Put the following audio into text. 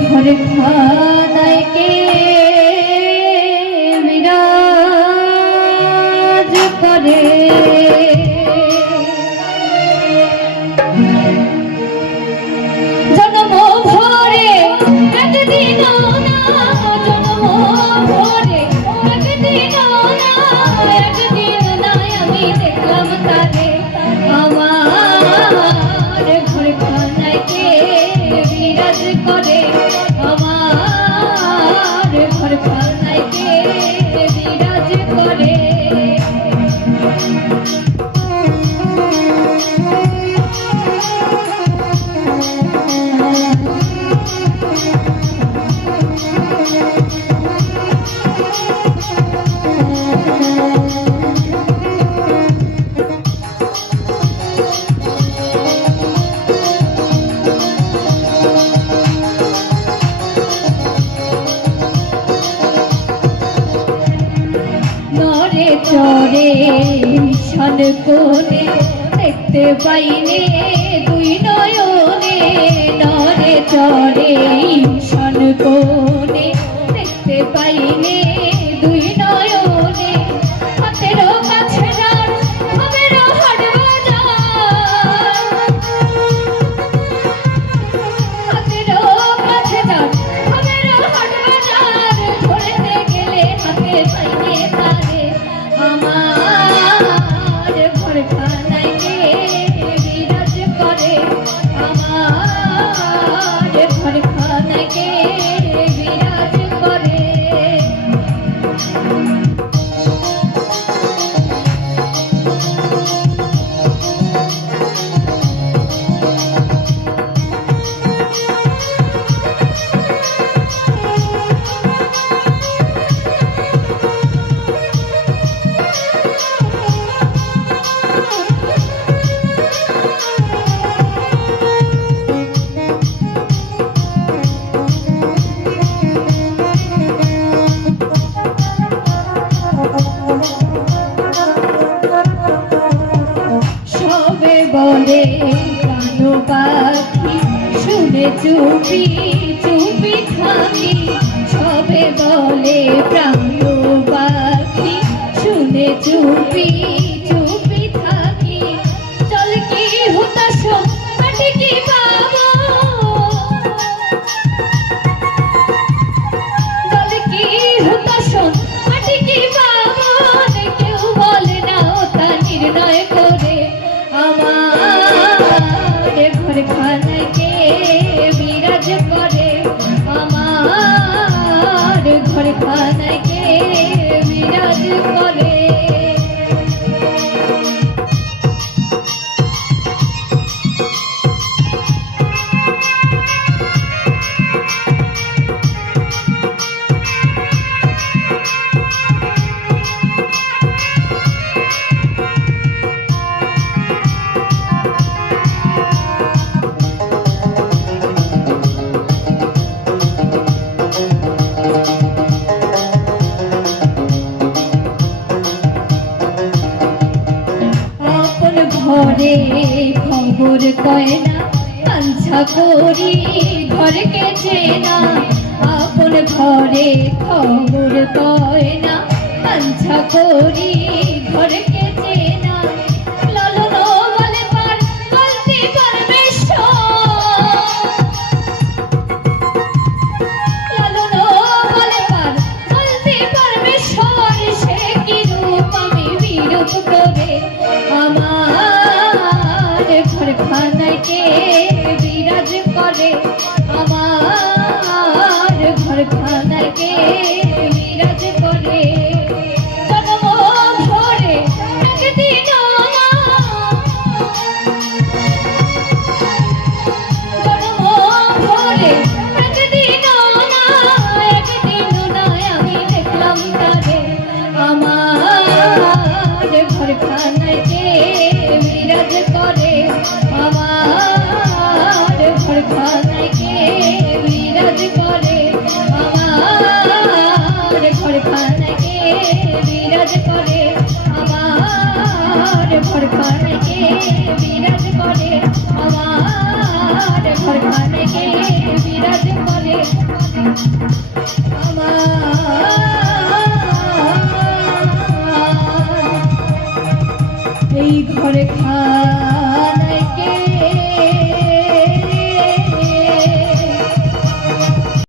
ঘরে খা কোণে দেখতে পাইনে দুই নয়নে নরে চরে ঈশান কোণে দেখতে পাইনে। 来。বলে কালো পাখি শুনে চুপি চুপি থাকি। সবে বলে প্রাণ পাখি শুনে চুপি চুপি থাকি। চল কি হতাশ, কাটে কি পাবো? চল কি হতাশ মোর কয়না কাঞ্ছা করি ঘর কেছে আপন ঘরে খবর কয়না কাঞ্ছা করি ঘর que ঘর খানে কে বিরাজ করে এই ঘরে